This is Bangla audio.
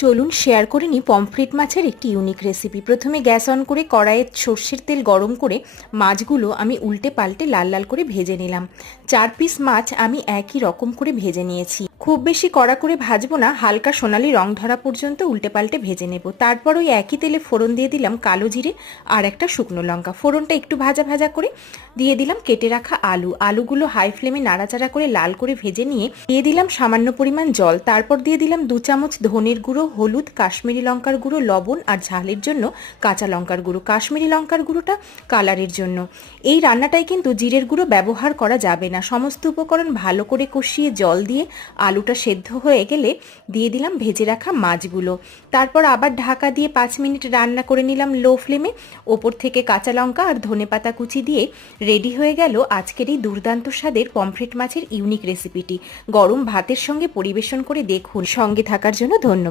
চলুন শেয়ার করে নিই পমফ্রেট মাছের একটি ইউনিক রেসিপি। প্রথমে গ্যাস অন করে কড়াইয়ে সর্ষের তেল গরম করে মাছগুলো আমি উল্টে পাল্টে লাল লাল করে ভেজে নিলাম। 4 পিস মাছ আমি একই রকম করে ভেজে নিয়েছি। খুব বেশি কড়া করে ভাজবো না, হালকা সোনালি রং ধরা পর্যন্ত উল্টে পাল্টে ভেজে নেব। তারপর ওই একই তেলে ফোড়ন দিয়ে দিলাম কালো জিরে আর একটা শুকনো লঙ্কা। ফোড়নটা একটু ভাজা ভাজা করে দিয়ে দিলাম কেটে রাখা আলুগুলো হাই ফ্লেমে নাড়াচাড়া করে লাল করে ভেজে নিয়ে দিয়ে দিলাম সামান্য পরিমাণ জল। তারপর দিয়ে দিলাম 2 চামচ ধনের গুঁড়ো, হলুদ, কাশ্মীরি লঙ্কার গুঁড়ো, লবণ আর ঝালের জন্য কাঁচা লঙ্কার গুঁড়ো। কাশ্মীরি লঙ্কার গুঁড়োটা কালারের জন্য। এই রান্নাটায় কিন্তু জিরের গুঁড়ো ব্যবহার করা যাবে না। সমস্ত উপকরণ ভালো করে কষিয়ে জল দিয়ে আলুটা সেদ্ধ হয়ে গেলে দিয়ে দিলাম ভেজে রাখা মাছগুলো। তারপর আবার ঢাকা দিয়ে 5 মিনিট রান্না করে নিলাম লো ফ্লেমে। ওপর থেকে কাঁচা লঙ্কা আর ধনেপাতা কুচি দিয়ে রেডি হয়ে গেল আজকের এই দুর্দান্ত স্বাদের পমফ্রেট মাছের ইউনিক রেসিপিটি। গরম ভাতের সঙ্গে পরিবেশন করে দেখুন। সঙ্গে থাকার জন্য ধন্যবাদ।